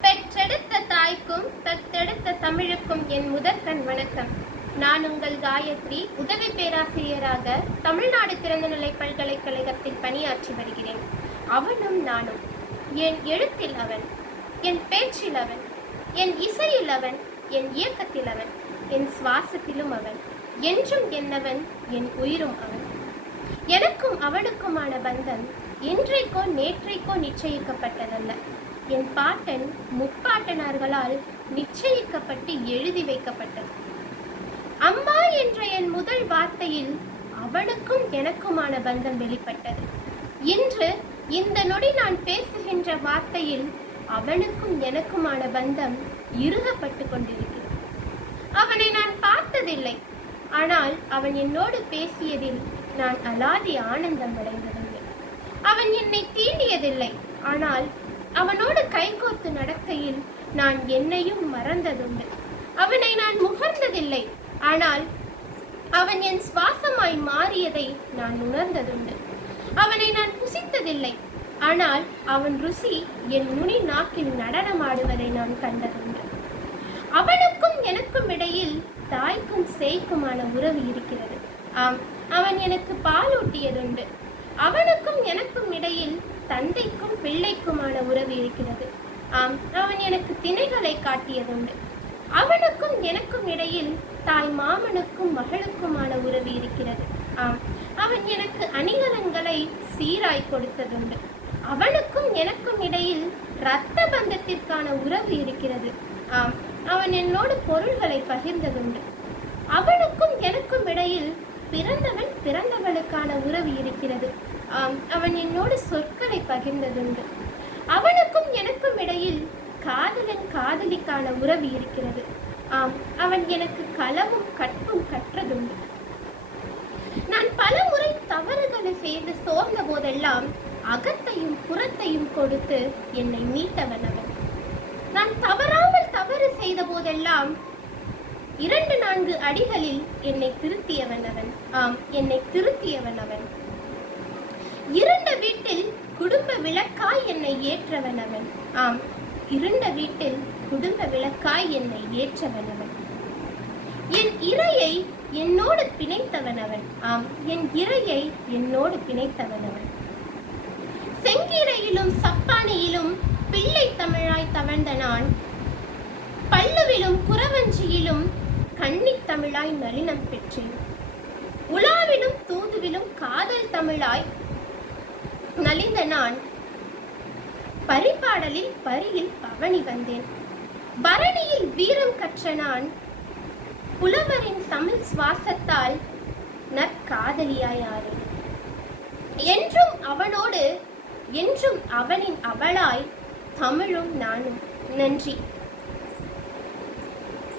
பெற்றெடுத்த தாய்க்கும் தத்தெடுத்த தமிழுக்கும் என் முதற்கண் வணக்கம். நான் உங்கள் காயத்ரி, உதவி பேராசிரியராக தமிழ்நாடு திறந்தநிலை பல்கலைக்கழகத்தில் பணியாற்றி வருகிறேன். அவனும் நானும், என் எழுத்தில் அவன், என் பேச்சில் அவன், என் இசையில் அவன், என் இயக்கத்தில் அவன், என் சுவாசத்திலும் அவன், என்றும் என்னவன், என் உயிரும் அவன். எனக்கும் அவனுக்குமான பந்தம் இன்றைக்கோ நேற்றைக்கோ நிச்சயிக்கப்பட்டதல்ல. என் பாட்டன் முப்பாட்டனார்களால் நிச்சயிக்கப்பட்டு எழுதி வைக்கப்பட்டது. அம்மா என்ற என் முதல் வார்த்தையில் அவனுக்கும் எனக்குமான பந்தம் வெளிப்பட்டது. இன்று இந்த நொடி நான் பேசுகின்ற வார்த்தையில் அவனுக்கும் எனக்குமான பந்தம் இறுகப்பட்டு கொண்டிருக்கிறது. அவனை நான் பார்த்ததில்லை, ஆனால் அவன் என்னோடு பேசியதில் நான் அலாதி ஆனந்தம் அடைந்ததில்லை. அவன் என்னை தீண்டியதில்லை, ஆனால் அவனோடு கைகோர்த்து நடக்கையில் நான் என்னையும் மறந்ததுண்டு. அவனை நான் முகர்ந்ததில்லை, ஆனால் அவன் என் சுவாசமாய் மாறியதை நான் உணர்ந்ததுண்டு. அவனை நான் புசித்ததில்லை, ஆனால் அவன் ருசி என் நுனி நாக்கில் நடனமாடுவதை நான் கண்டதுண்டு. அவனுக்கும் எனக்கும் இடையில் தாய்க்கும் சேய்க்குமான உறவு இருக்கிறது. ஆம், அவன் எனக்கு பாலூட்டியதுண்டு. அவனுக்கும் எனக்கும் இடையில் தந்தைக்கும் பிள்ளைக்குமான உறவு இருக்கிறது. ஆம், அவன் எனக்கு திணைகளை காட்டியதுண்டு. அவனுக்கும் எனக்கும் இடையில் தாய் மாமனுக்கும் மகளுக்குமான உறவு இருக்கிறது. ஆம், அவன் எனக்கு அணிகலன்களை சீராய் கொடுத்ததுண்டு. அவனுக்கும் எனக்கும் இடையில் இரத்த பந்தத்திற்கான உறவு இருக்கிறது. ஆம், அவன் என்னோடு பொருள்களை பகிர்ந்ததுண்டு. அவனுக்கும் எனக்கும் இடையில் பிறந்தவன் பிறந்தவளுக்கான உறவு இருக்கிறது. ஆம், அவன் என்னோடு சொற்களை பகிர்ந்ததுண்டு. அவனுக்கும் எனக்கும் இடையில் காதலன் காதலிக்கான உறவு இருக்கிறது. ஆம், அவன் எனக்கு களவும் கற்பும் கற்றதுண்டு. நான் பல முறை தவறுகளை செய்து சோர்ந்த போதெல்லாம் அகத்தையும் புறத்தையும் கொடுத்து என்னை மீட்டவன் அவன். நான் தவறாமல் தவறு செய்த போதெல்லாம் 2-4 அடிகளில் என்னை திருத்தியவன் அவன். ஆம், என்னை திருத்தியவன் அவன். இருண்ட வீட்டில் குடும்ப விளக்காய் என்னை ஏற்றவன் அவன். ஆம், இருண்ட வீட்டில் குடும்ப விளக்காய் என்னை ஏற்றவன் அவன். என் இறையை என்னோடு பிணைத்தவன் அவன். ஆம், என் இறையை என்னோடு பிணைத்தவன் அவன். செங்கீரையிலும் சப்பானியிலும் பிள்ளை தமிழாய் தவழ்ந்த நான், பல்லுவிலும் குறவஞ்சியிலும் கன்னித் தமிழாய் நளினம் பெற்றேன். உலாவிலும் தூதுவிலும் காதல் தமிழாய் நலிந்த நான், பரிபாடலில் பரியில் பவனி வந்தேன். பரணியில் வீரம் கற்ற நான், புலவரின் தமிழ் சுவாசத்தால் நற்காதலியாய் ஆறேன். என்றும் அவனோடு, என்றும் அவனின் அவளாய் தமிழும் நானும். நன்றி.